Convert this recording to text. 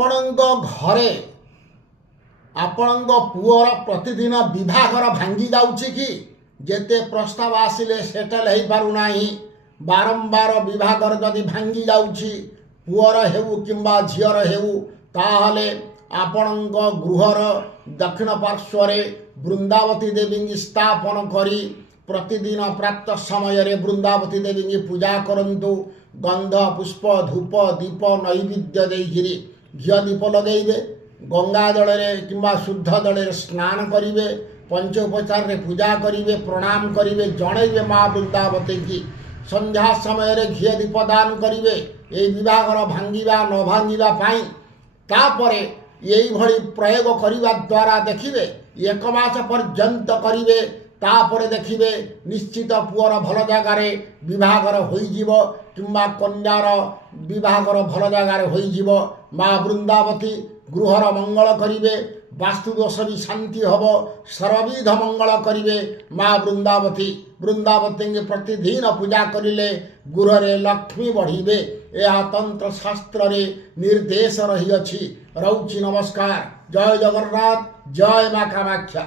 ଆପଣଙ୍କ ଘରେ ଆପଣଙ୍କ ପୁଅର ପ୍ରତିଦିନ ବିବାହର ଭାଙ୍ଗି ଯାଉଛି କି? ଯେତେ ପ୍ରସ୍ତାବ ଆସିଲେ ସେଟେଲ୍ ହେଇପାରୁନାହିଁ। ବାରମ୍ବାର ବିବାହର ଯଦି ଭାଙ୍ଗି ଯାଉଛି, ପୁଅର ହେଉ କିମ୍ବା ଝିଅର ହେଉ, ତାହେଲେ ଆପଣଙ୍କ ଗୃହର ଦକ୍ଷିଣ ପାର୍ଶ୍ୱରେ ବୃନ୍ଦାବତୀ ଦେବୀଙ୍କୁ ସ୍ଥାପନ କରି ପ୍ରତିଦିନ ପ୍ରାତଃ ସମୟରେ ବୃନ୍ଦାବତୀ ଦେବୀଙ୍କୁ ପୂଜା କରନ୍ତୁ। ଗନ୍ଧ ପୁଷ୍ପ ଧୂପ ଦୀପ ନୈବେଦ୍ୟ ଦେଇକିରି ଘିଅ ଦୀପ ଲଗାଇବେ। ଗଙ୍ଗା ଜଳରେ କିମ୍ବା ଶୁଦ୍ଧ ଜଳରେ ସ୍ନାନ କରିବେ। ପଞ୍ଚୋପଚାରରେ ପୂଜା କରିବେ, ପ୍ରଣାମ କରିବେ, ଜଣେଇବେ ମା ବୃନ୍ଦାବତୀଙ୍କୁ। ସନ୍ଧ୍ୟା ସମୟରେ ଘିଅ ଦୀପ ଦାନ କରିବେ ଏହି ବିବାହର ଭାଙ୍ଗିବା ନ ଭାଙ୍ଗିବା ପାଇଁ। ତାପରେ ଏଇଭଳି ପ୍ରୟୋଗ କରିବା ଦ୍ୱାରା ଦେଖିବେ 1 ମାସ ପର୍ଯ୍ୟନ୍ତ କରିବେ। ତାପରେ ଦେଖିବେ ନିଶ୍ଚିତ ପୁଅର ଭଲ ଜାଗାରେ ବିବାହର ହୋଇଯିବ କିମ୍ବା କନ୍ୟାର ବିବାହର ଭଲ ଜାଗାରେ ହୋଇଯିବ। ମା ବୃନ୍ଦାବତୀ ଗୃହର ମଙ୍ଗଳ କରିବେ, ବାସ୍ତୁଦୋଷ ବି ଶାନ୍ତି ହେବ, ସର୍ବବିଧ ମଙ୍ଗଳ କରିବେ। ମା ବୃନ୍ଦାବତୀଙ୍କୁ ପ୍ରତିଦିନ ପୂଜା କରିଲେ ଗୃହରେ ଲକ୍ଷ୍ମୀ ବଢ଼ିବେ। ଏହା ତନ୍ତ୍ରଶାସ୍ତ୍ରରେ ନିର୍ଦ୍ଦେଶ ରହିଅଛି। ରହୁଛି ନମସ୍କାର। ଜୟ ଜଗନ୍ନାଥ, ଜୟ ମା କାମାକ୍ଷା।